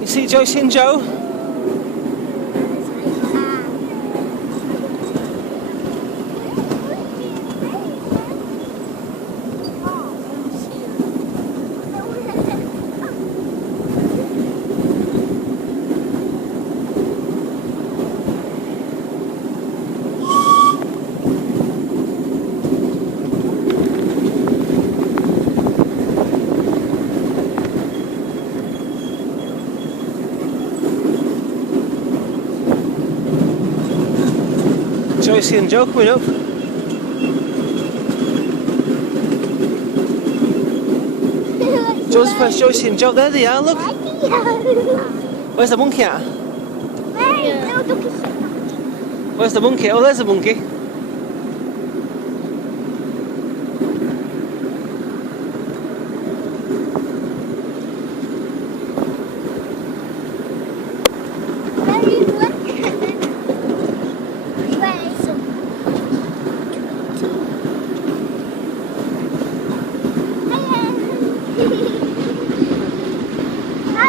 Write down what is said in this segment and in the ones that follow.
You see Joyce and Joe? Joyce and Joe coming up. Joseph, Joyce and Joe, there they are, look. Where's the monkey at? Where's the monkey? Oh, there's the monkey.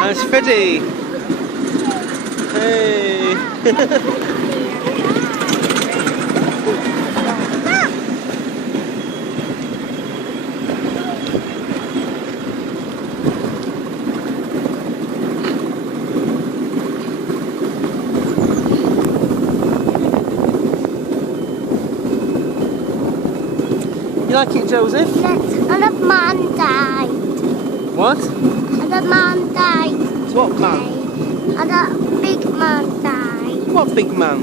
There's Freddie. Hey. You like it, Joseph? Yes, and a man died. What? And a man died. What man? And a big man died. What big man?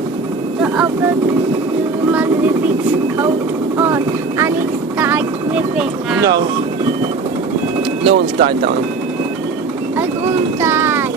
The other man with his coat on, and he's died with it now. No. No one's died, darling. Everyone died.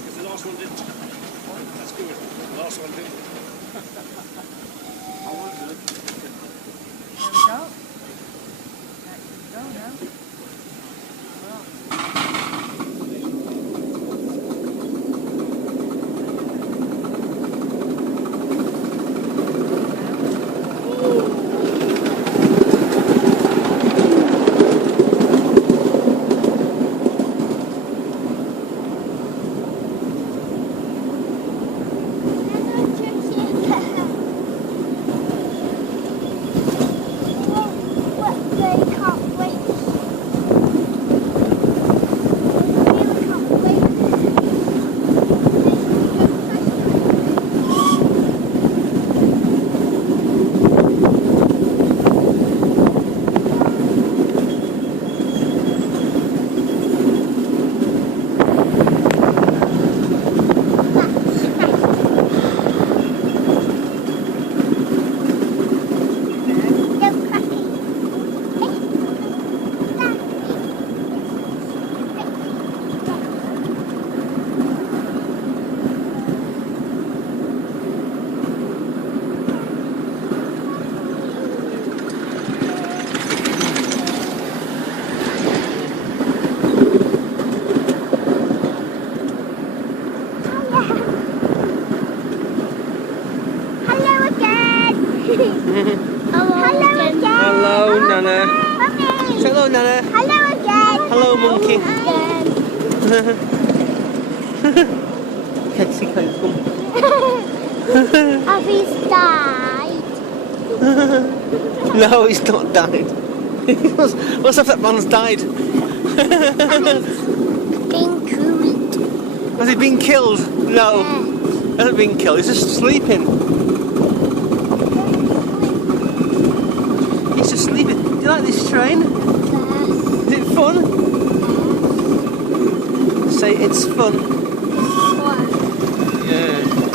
Because the last one didn't. That's good. The last one didn't. I wanted to look. There we go. That should go now. Hello again. Hello, Nana. Mummy. Say hello, Nana. Hello again. Hello, monkey. Again. Can't see how he's gone. Have he died? No, he's not died. What's if that man's died? Being killed. Has he been killed? No. Yes. He hasn't been killed, he's just sleeping. He's just sleeping. Do you like this train? Yes. Is it fun? Say it's fun. Yeah.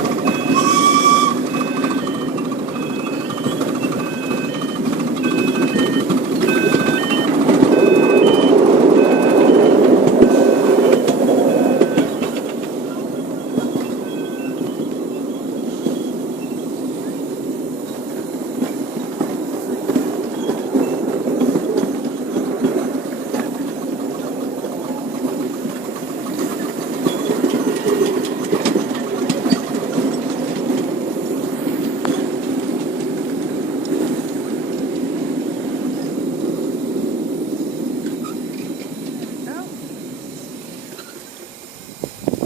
Go.